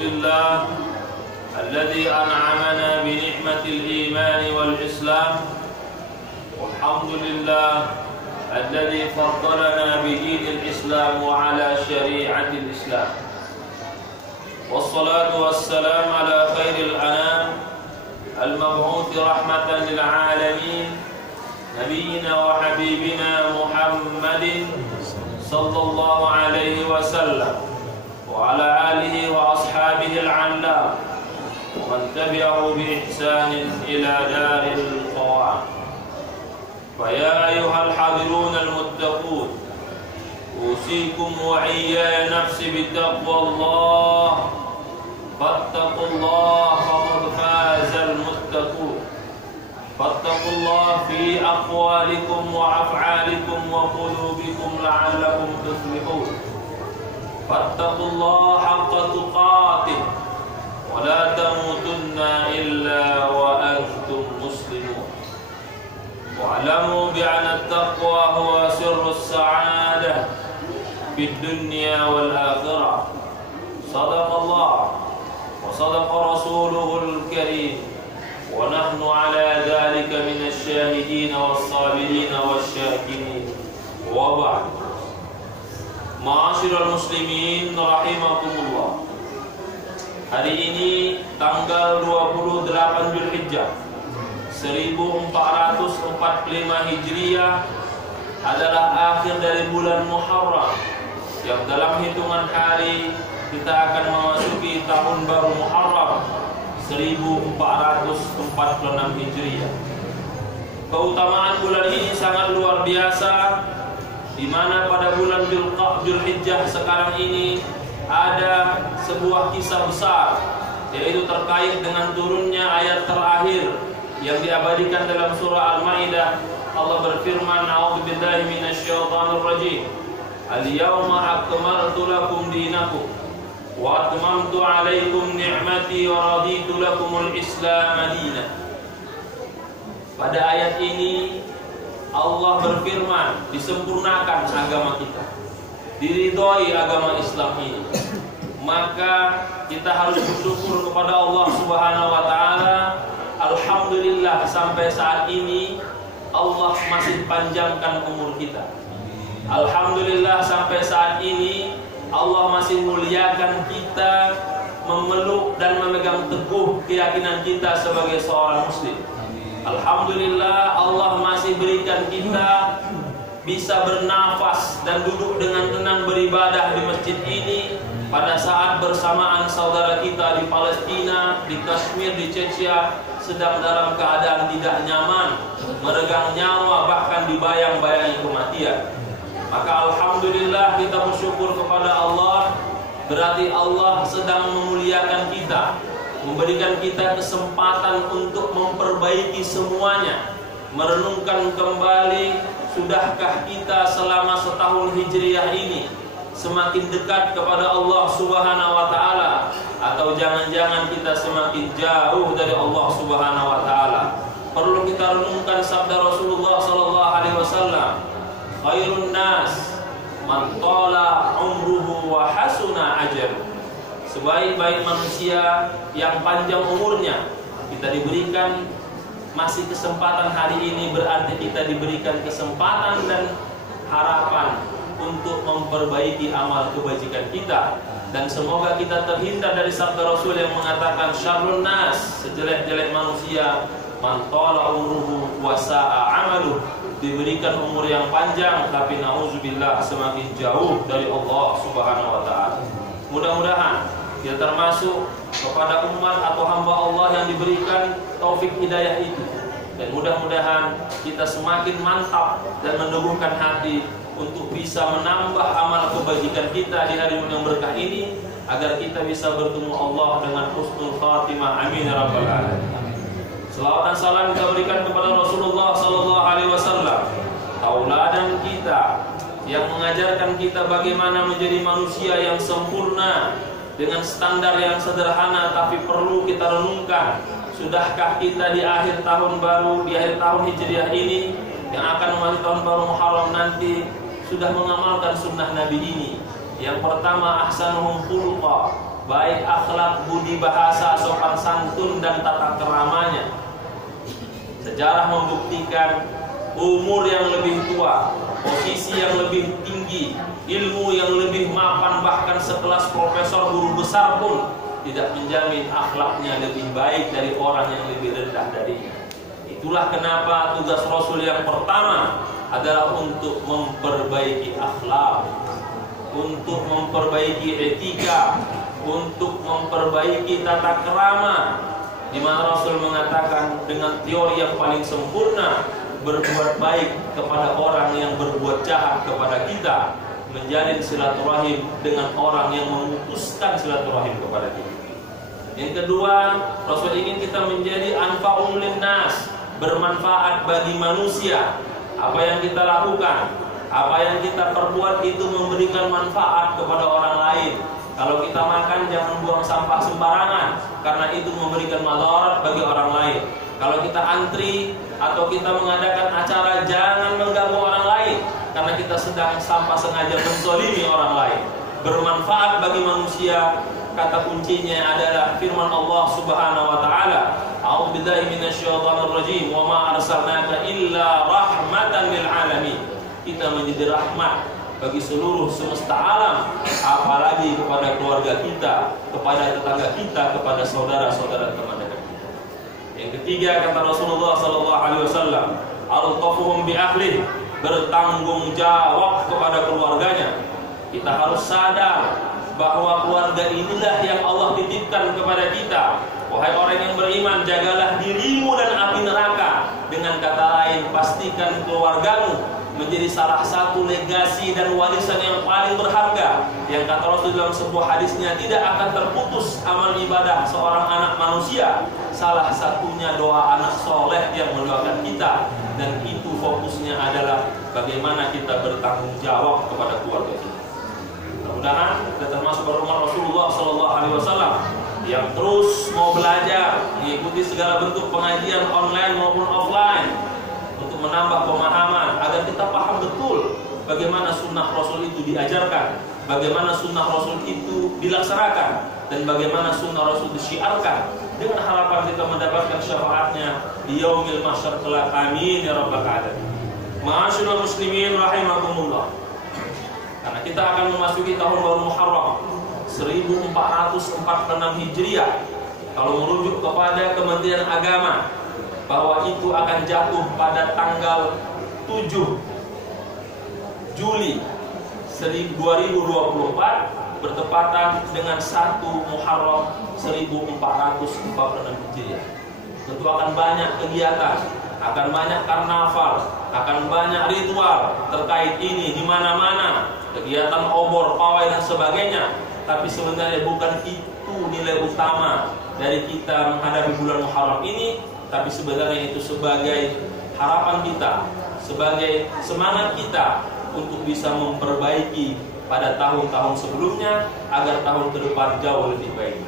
لله الذي أنعمنا بنعمة الإيمان والإسلام، والحمد لله الذي فضلنا بدين الإسلام وعلى شريعة الإسلام، والصلاة والسلام على خير الأنام المبعوث رحمة للعالمين نبينا وحبيبنا محمد صلى الله عليه وسلم وعلى آله وأصحابه العلام ومن تبعه بإحسان إلى دار القرار. فيا أيها الحاضرون المتقون، أوصيكم وإياي نفسي بتقوى الله، فاتقوا الله فقد فاز المتقون. فاتقوا الله في أقوالكم وأفعالكم وقلوبكم لعلكم تفلحون. فاتقوا الله حق تقاته ولا تموتن إلا وأنتم مسلمون. واعلموا بأن التقوى هو سر السعادة في الدنيا والآخرة. صدق الله وصدق رسوله الكريم، ونحن على ذلك من الشاهدين والصابرين والشاكرين. وبعد، Ma'asyiral muslimin rahimakumullah. Hari ini tanggal 28 Zulhijjah 1445 Hijriah adalah akhir dari bulan Muharram, yang dalam hitungan hari kita akan memasuki tahun baru Muharram 1446 Hijriah. Keutamaan bulan ini sangat luar biasa, di mana pada bulan Zulhijjah sekarang ini ada sebuah kisah besar, yaitu terkait dengan turunnya ayat terakhir yang diabadikan dalam surah Al-Maidah. Allah berfirman, "A'udzubillahi minasyaitonirrajim. Al-yawma akmaltu lakum dinakum wa atmamtu 'alaikum ni'mati wa raditu lakumul Islam dinan." Pada ayat ini Allah berfirman, disempurnakan agama kita, diridhoi agama Islam ini. Maka kita harus bersyukur kepada Allah Subhanahu wa taala. Alhamdulillah sampai saat ini Allah masih panjangkan umur kita. Alhamdulillah sampai saat ini Allah masih muliakan kita, memeluk dan memegang teguh keyakinan kita sebagai seorang muslim. Alhamdulillah Allah masih berikan kita bisa bernafas dan duduk dengan tenang beribadah di masjid ini pada saat bersamaan saudara kita di Palestina, di Kashmir, di Chechnya sedang dalam keadaan tidak nyaman, meregang nyawa, bahkan dibayang-bayangi kematian. Maka alhamdulillah kita bersyukur kepada Allah, berarti Allah sedang memuliakan kita, memberikan kita kesempatan untuk memperbaiki semuanya, merenungkan kembali, sudahkah kita selama setahun Hijriah ini semakin dekat kepada Allah Subhanahu wa taala, atau jangan-jangan kita semakin jauh dari Allah Subhanahu wa taala? Perlu kita renungkan sabda Rasulullah sallallahu alaihi wasallam, "Khairun nas man tala umruhu wa hasuna ajaluhu." Sebaik-baik manusia yang panjang umurnya. Kita diberikan masih kesempatan hari ini, berarti kita diberikan kesempatan dan harapan untuk memperbaiki amal kebajikan kita. Dan semoga kita terhindar dari sabda Rasul yang mengatakan, "Syarrun nas", sejelek-jelek manusia, "man tala umruhu wa sa'a amaluh", diberikan umur yang panjang tapi nauzubillah semakin jauh dari Allah Subhanahu wa taala. Mudah-mudahan kita termasuk kepada umat atau hamba Allah yang diberikan taufik hidayah itu, dan mudah-mudahan kita semakin mantap dan meneguhkan hati untuk bisa menambah amal kebajikan kita di hari yang berkah ini, agar kita bisa bertemu Allah dengan husnul khatimah. Amin ya rabbal alamin. Selawat dan salam kita berikan kepada Rasulullah sallallahu alaihi wasallam, tauladan kita yang mengajarkan kita bagaimana menjadi manusia yang sempurna dengan standar yang sederhana, tapi perlu kita renungkan, sudahkah kita di akhir tahun baru, di akhir tahun Hijriah ini yang akan memasuki tahun baru Muharram nanti, sudah mengamalkan sunnah Nabi ini. Yang pertama, ahsanuhum khuluqa, baik akhlak, budi bahasa, sopan santun, dan tata keramanya. Sejarah membuktikan umur yang lebih tua, posisi yang lebih tinggi, ilmu yang lebih mapan, bahkan sekelas profesor guru besar pun tidak menjamin akhlaknya lebih baik dari orang yang lebih rendah darinya. Itulah kenapa tugas Rasul yang pertama adalah untuk memperbaiki akhlak, untuk memperbaiki etika, untuk memperbaiki tata kerama, di mana Rasul mengatakan dengan teori yang paling sempurna, berbuat baik kepada orang yang berbuat jahat kepada kita, menjalin silaturahim dengan orang yang memutuskan silaturahim kepada kita. Yang kedua, Rasul ingin kita menjadi anfa'ul linnas, bermanfaat bagi manusia. Apa yang kita lakukan, apa yang kita perbuat itu memberikan manfaat kepada orang lain. Kalau kita makan, jangan buang sampah sembarangan, karena itu memberikan madarat bagi orang lain. Kalau kita antri atau kita mengadakan acara, jangan mengganggu orang lain, karena kita sedang tanpa sengaja menzalimi orang lain. Bermanfaat bagi manusia, kata kuncinya adalah firman Allah Subhanahu wa taala, A'udzubillahi minasyaitonir rajim, wa ma arsalnaka illa rahmatan lil alamin. Kita menjadi rahmat bagi seluruh semesta alam, apalagi kepada keluarga kita, kepada tetangga kita, kepada saudara-saudara teman dekat kita. Yang ketiga, kata Rasulullah sallallahu alaihi wasallam, al-tafuhum bi ahli, bertanggung jawab kepada keluarganya. Kita harus sadar bahwa keluarga inilah yang Allah titipkan kepada kita. Wahai orang yang beriman, jagalah dirimu dan api neraka. Dengan kata lain, pastikan keluargamu menjadi salah satu legasi dan warisan yang paling berharga, yang kata Rasul dalam sebuah hadisnya, tidak akan terputus amal ibadah seorang anak manusia, salah satunya doa anak soleh yang mendoakan kita. Dan itu fokusnya adalah bagaimana kita bertanggung jawab kepada keluarga kita. Mudah-mudahan kita termasuk umat Rasulullah SAW yang terus mau belajar, mengikuti segala bentuk pengajian online maupun offline, untuk menambah pemahaman agar kita paham betul bagaimana sunnah Rasul itu diajarkan, bagaimana sunnah Rasul itu dilaksanakan, dan bagaimana sunnah Rasul disyiarkan, dengan harapan kita mendapatkan syafaatnya di yaumil mahsyar kelak. Amin ya rabbal alamin. Ma'asyiral muslimin rahimakumullah. Karena kita akan memasuki tahun baru Muharram 1446 Hijriah. Kalau merujuk kepada Kementerian Agama, bahwa itu akan jatuh pada tanggal 7 Juli 2024 bertepatan dengan 1 Muharram 1446 Hijriah. Tentu akan banyak kegiatan, akan banyak karnaval, akan banyak ritual terkait ini di mana-mana, kegiatan obor, pawai dan sebagainya. Tapi sebenarnya bukan itu nilai utama dari kita menghadapi bulan Muharram ini, tapi sebenarnya itu sebagai harapan kita, sebagai semangat kita untuk bisa memperbaiki pada tahun-tahun sebelumnya agar tahun ke depan jauh lebih baik.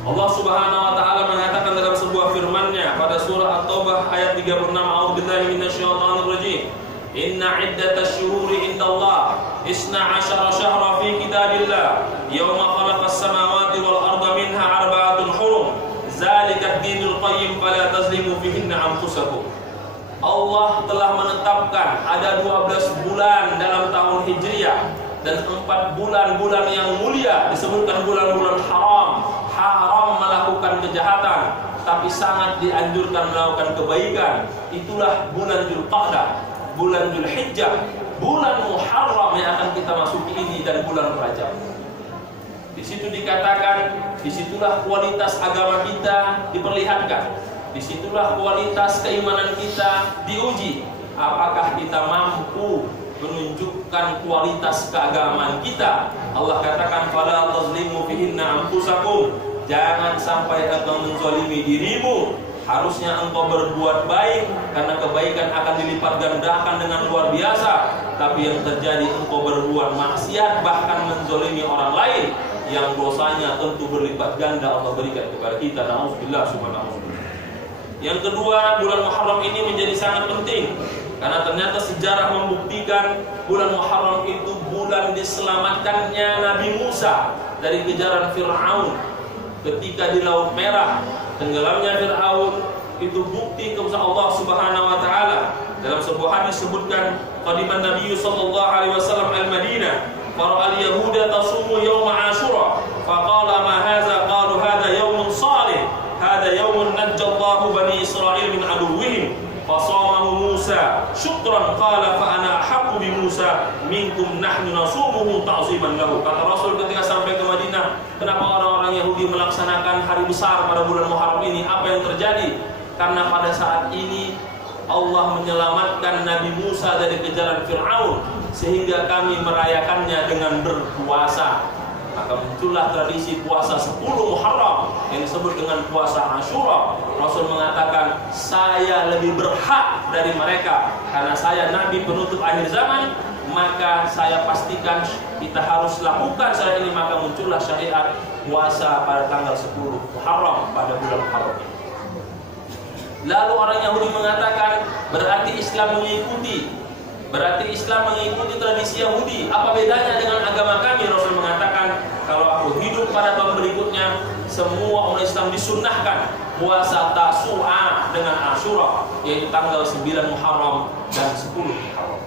Allah Subhanahu wa taala mengatakan dalam sebuah firman-Nya pada surah At-Taubah ayat 36, A'udzubillahi minasyaitonir rajim. Inna iddatasy syuhuri indallah 12 syahra fi kitabillah yauma khalaqas samawati wal arda minha arba'atun hurum zalika ad-dinul qayyim fala tazlimu fihinna anfusakum. Allah telah menetapkan ada 12 bulan dalam tahun Hijriah dan 4 bulan-bulan yang mulia, disebutkan bulan-bulan haram melakukan kejahatan, tapi sangat dianjurkan melakukan kebaikan. Itulah bulan Dzulqa'dah, bulan Dzulhijjah, bulan Muharram yang akan kita masuki ini, dan bulan Rajab. Di situ dikatakan, disitulah kualitas agama kita diperlihatkan, disitulah kualitas keimanan kita diuji. Apakah kita mampu menunjukkan kualitas keagamaan kita? Allah katakan, fala tazlimu fihinna anfusakum, jangan sampai engkau menzalimi dirimu. Harusnya engkau berbuat baik, karena kebaikan akan dilipat gandakan dengan luar biasa. Tapi yang terjadi engkau berbuat maksiat, bahkan menzalimi orang lain, yang dosanya tentu berlipat ganda Allah berikan kepada kita. Na'udzubillah subhanahu. Yang kedua, bulan Muharram ini menjadi sangat penting, karena ternyata sejarah membuktikan bulan Muharram itu bulan diselamatkannya Nabi Musa dari kejaran Fir'aun ketika di Laut Merah. Tenggelamnya Fir'aun itu bukti kepada Allah Subhanahu wa taala. Dalam sebuah hadis disebutkan, qadiman Nabi sallallahu alaihi wasallam al-Madinah, fara'a al-yahuda tasumu yawma Ashura, faqala ma hadza, qalu hadza yawmun salih, hadza yawmun najjallahu bani Israil min aduwwihim, fasamahu Musa syukran, qala fa ana ahaqqu bi Musa minkum nahnu nasumuhu ta'ziman lahu. Kata Rasul ketika sampai ke Madinah, kenapa orang-orang Yahudi melaksanakan hari besar pada bulan Muharram ini? Apa yang terjadi? Karena pada saat ini Allah menyelamatkan Nabi Musa dari kejaran Fir'aun, sehingga kami merayakannya dengan berpuasa. Maka muncullah tradisi puasa 10 Muharram yang disebut dengan puasa Ashura. Rasul mengatakan, saya lebih berhak dari mereka karena saya Nabi penutup akhir zaman, maka saya pastikan kita harus lakukan saat ini. Maka muncullah syariat puasa pada tanggal 10 Muharram, pada bulan Muharram. Lalu orang Yahudi mengatakan, berarti Islam mengikuti tradisi Yahudi. Apa bedanya dengan agama kami? Rasul mengatakan, kalau aku hidup pada tahun berikutnya, semua umat Islam disunnahkan puasa Tasu'a dengan Ashura, yaitu tanggal 9 Muharram dan 10 Muharram.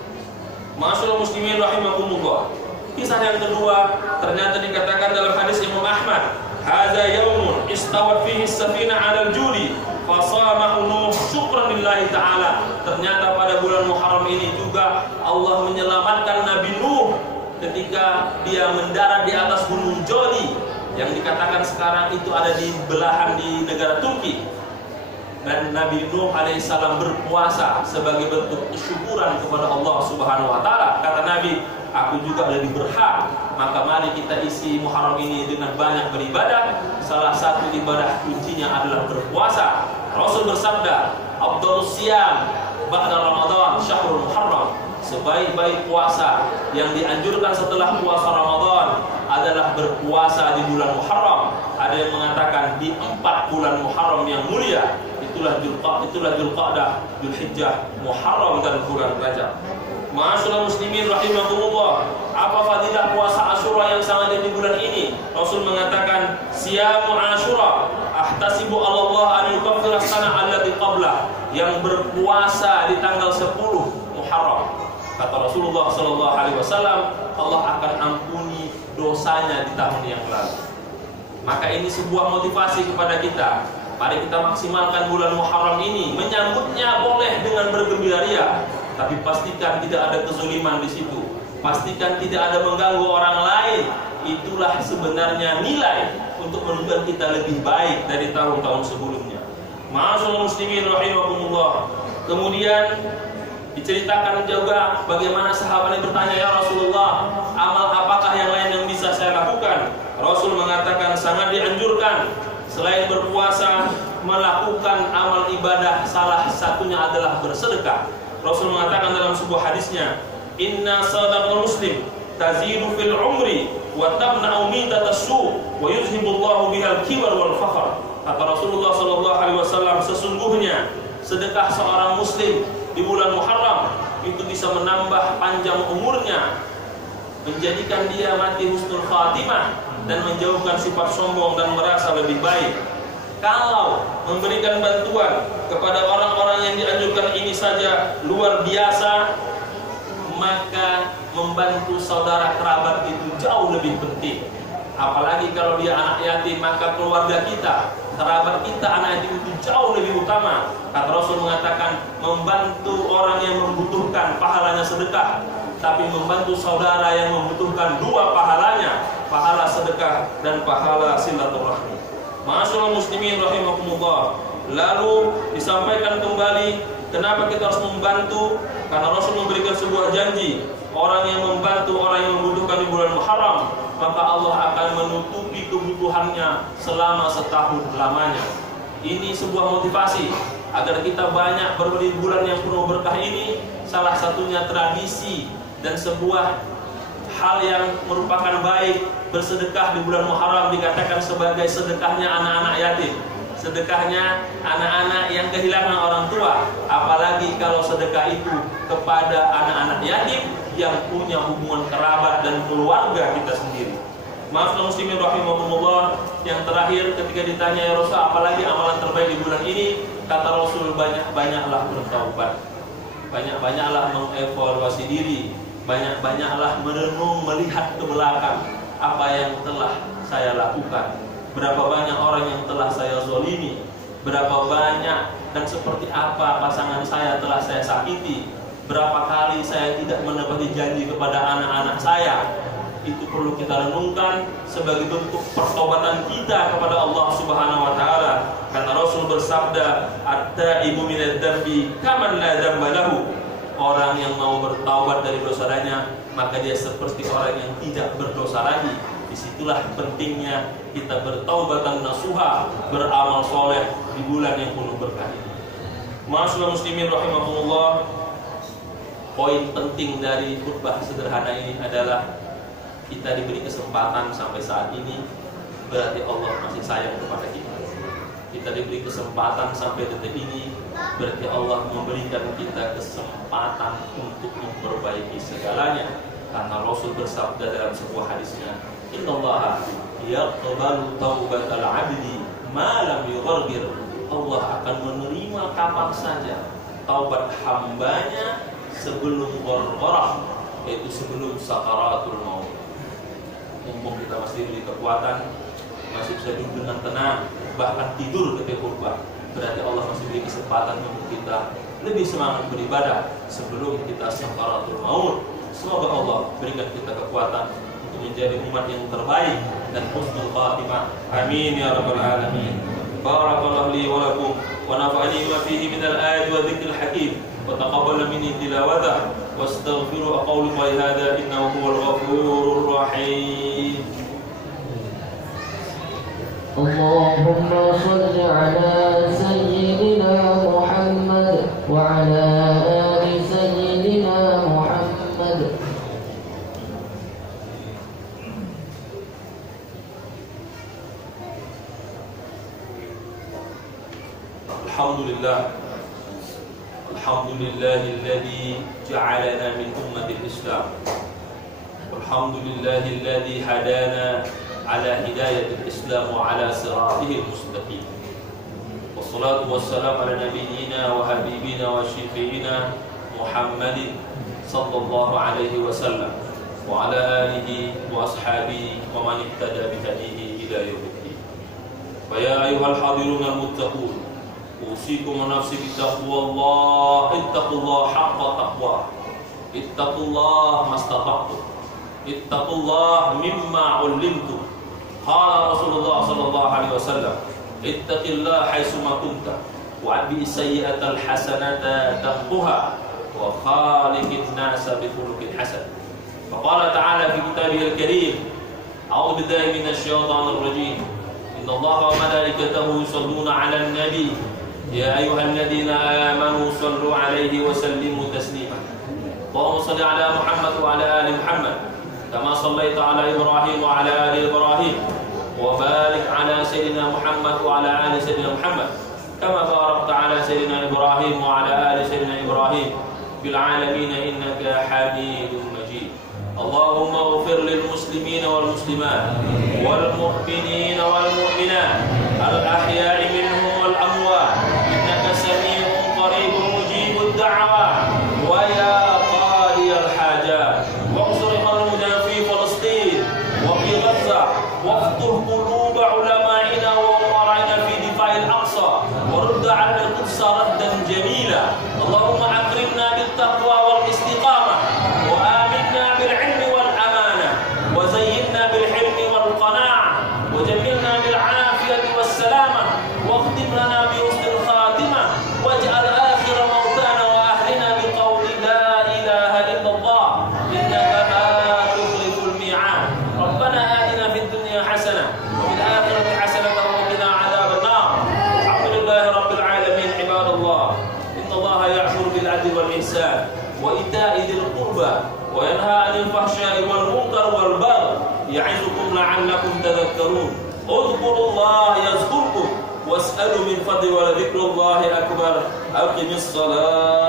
Ma'asyiral muslimin rahimakumullah. Kisah yang kedua ternyata dikatakan dalam hadis Imam Ahmad, hadza yaumun istawat fihi as-safinah 'alal judi fasamahu Nuh syukran lillahi ta'ala. Ternyata pada bulan Muharram ini juga Allah menyelamatkan Nabi Nuh ketika dia mendarat di atas gunung Jodi yang dikatakan sekarang itu ada di belahan di negara Turki. Dan Nabi Nuh alaihissalam berpuasa sebagai bentuk kesyukuran kepada Allah Subhanahu wa taala. Kata Nabi, aku juga lebih berhak. Maka mari kita isi Muharram ini dengan banyak beribadah. Salah satu ibadah kuncinya adalah berpuasa. Rasul bersabda, afdhalus siyam ba'da Ramadan syahrul Muharram. Sebaik-baik puasa yang dianjurkan setelah puasa Ramadan adalah berpuasa di bulan Muharram. Ada yang mengatakan di 4 bulan Muharram yang mulia. Itulah Dzulqa'dah, Dzulhijjah, Muharram dan bulan Rajab. Ma'asyiral muslimin rahimakumullah. Apa fadilah puasa Ashura yang sangat di bulan ini? Rasul mengatakan, siyamu Ashura ahtasibu Allah an yukaffira as-sana allati qabla. Yang berpuasa di tanggal 10 Muharram, kata Rasulullah sallallahu alaihi wasallam, Allah akan ampuni dosanya di tahun yang lalu. Maka ini sebuah motivasi kepada kita. Mari kita maksimalkan bulan Muharram ini. Menyambutnya boleh dengan bergembira ria, tapi pastikan tidak ada kezuliman di situ. Pastikan tidak ada mengganggu orang lain. Itulah sebenarnya nilai untuk menunjukkan kita lebih baik dari tahun-tahun sebelumnya. Ma'asyiral muslimin rahimakumullah. Kemudian diceritakan juga bagaimana sahabat yang bertanya, ya Rasulullah, amal apakah yang lain yang bisa saya lakukan? Rasul mengatakan, sangat dianjurkan selain berpuasa melakukan amal ibadah, salah satunya adalah bersedekah. Rasul mengatakan dalam sebuah hadisnya, inna sadaqal muslim tazidu fil umri wa tamna'u mitatas su wa yuzhibullahu bihal kibar wal fakhr. Kata Rasulullah sallallahu alaihi wasallam, sesungguhnya sedekah seorang muslim di bulan Muharram itu bisa menambah panjang umurnya, menjadikan dia mati husnul khatimah, dan menjauhkan sifat sombong dan merasa lebih baik. Kalau memberikan bantuan kepada orang-orang yang dianjurkan ini saja luar biasa, maka membantu saudara kerabat itu jauh lebih penting. Apalagi kalau dia anak yatim, maka keluarga kita, kerabat kita, anak yatim itu jauh lebih utama. Kata Rasul mengatakan, membantu orang yang membutuhkan pahalanya sedekah, tapi membantu saudara yang membutuhkan 2 pahalanya, pahala sedekah dan pahala silaturahmi. Ma'asyiral muslimin rahimakumullah. Lalu disampaikan kembali kenapa kita harus membantu, karena Rasul memberikan sebuah janji, orang yang membantu orang yang membutuhkan di bulan Muharram, maka Allah akan menutupi kebutuhannya selama setahun lamanya. Ini sebuah motivasi agar kita banyak berberi bulan yang penuh berkah ini. Salah satunya tradisi dan sebuah hal yang merupakan baik, bersedekah di bulan Muharram dikatakan sebagai sedekahnya anak-anak yatim, sedekahnya anak-anak yang kehilangan orang tua. Apalagi kalau sedekah itu kepada anak-anak yatim yang punya hubungan kerabat dan keluarga kita sendiri. Maaflah muslimin rahimahumullah, yang terakhir ketika ditanya ya Rasul, apalagi amalan terbaik di bulan ini? Kata Rasul, banyak-banyaklah bertaubat, banyak-banyaklah mengevaluasi diri, banyak-banyaklah merenung, melihat ke belakang apa yang telah saya lakukan, berapa banyak orang yang telah saya zalimi, berapa banyak dan seperti apa pasangan saya telah saya sakiti, berapa kali saya tidak menepati janji kepada anak-anak saya. Itu perlu kita renungkan sebagai bentuk pertobatan kita kepada Allah Subhanahu wa taala. Karena Rasul bersabda, "At-taibu minadz dzambi kaman la dzamba lahu." Orang yang mau bertaubat dari dosanya, maka dia seperti orang yang tidak berdosa lagi. Disitulah pentingnya kita bertaubatan nasuha, beramal soleh di bulan yang penuh berkah ini. Ma'asyiral muslimin rahimakumullah, poin penting dari khutbah sederhana ini adalah kita diberi kesempatan sampai saat ini, berarti Allah masih sayang kepada kita. Kita diberi kesempatan sampai detik ini, berarti Allah memberikan kita kesempatan untuk memperbaiki segalanya. Karena Rasul bersabda dalam sebuah hadisnya, "Innallaha yaqbalu taubatal 'abdi ma lam yughargir." Allah akan menerima kapan saja taubat hambanya sebelum ghargharah, yaitu sebelum sakaratul maut. Mumpung kita masih diberi kekuatan, masih bisa duduk dengan tenang, bahkan tidur ketika khutbah, berarti Allah masih beri kesempatan untuk kita lebih semangat beribadah sebelum kita sakaratul maut. Semoga Allah berikan kita kekuatan untuk menjadi umat yang terbaik dan husnul khatimah. Amin ya rabbal alamin. Barakallahu li wa lakum wa nafa'ani ma fihi min al-ayati wa dzikril hakim wa taqabbal minni tilawatah wastaghfiru aqawli wa hadha innahu huwal ghafurur rahim. Allahumma shalli ala sayyidina Muhammad wa ala ali sayyidina Muhammad. Alhamdulillahilladzi ja'alana min ummatil Islam. Alhamdulillahilladzi hadana ala hidayatil Islam wa ala siratihil mustaqim. Wassalatu wassalamu ala nabiyyina wa habibina wa syafi'ina Muhammadin sallallahu alaihi wasallam wa ala alihi wa ashabihi wa man ihtada bi hadihi ila yaumiddin. Fa ya ayyuhal hadiruna muttaqun, usikum wa nafsi bittaqwallah. Ittaqullah haqqa taqwa, ittaqullah mastata'tum, ittaqullah mimma 'ullimtum. Qala Rasulullah sallallahu alaihi wasallam, ittaqillah haitsuma kunta wa abi sayyi'atal hasanata tamquha wa khaliqin nasa bi khuluqin hasan. Faqala ta'ala fi kitabihil karim, a'udzu billahi minasy syaithanir rajim. Innallaha wa malaikatahu yusholluna 'alan nabi ya ayyuhalladzina amanu shallu 'alaihi wa sallimu taslima. Allahumma shalli 'ala Muhammad wa 'ala ali Muhammad kama shallaita 'ala Ibrahim wa 'ala ali Ibrahim wa barik 'ala sayyidina Muhammad wa 'ala ali sayyidina Muhammad kama barakta 'ala sayyidina Ibrahim wa 'ala ali sayyidina Ibrahim fil 'alamin innaka Hamidum Majid. Allahumma ighfir lil muslimina wal muslimat wal mu'minina wal mu'minat al ahya'i minhum wal amwat innaka sami'un qaribun mujibud da'wat wa ya qadiyal hajat waqsur al-mawjud fi Palestin wa fi Gaza waftuh qulub ulama'ina wa umara'ina fi difa'il aqsa wa rudd 'ala al-quds raddan jamila. Allahumma akrimna bit taqwa wal istiqamah wa aminna bil 'ilmi wal amanah wa zayyinna bil hilmi wal qana'ah wa jammilna bil 'afiyati was salamah wa khtim lana bi husnil khatimah waj'al akhir mautana wa ahlina bi qawli la ilaha illallah innaka la tukhliful mi'ad. Rabbana atina fid dunya hasanah wa fil akhirati hasanah wa qina 'adzaban nar. Alhamdulillahi rabbil alamin. Ibadallah, innallaha ya'muru bil 'adli wal ihsan wa ita'i dzil qurba wa yanha 'anil fahsya'i wal munkar wal baghi ya'izukum la'allakum tadhakkarun. Udhkurullaha yazkurkum was'alu min fadli wa la dzikrullahi akbar. Aqimis shalah.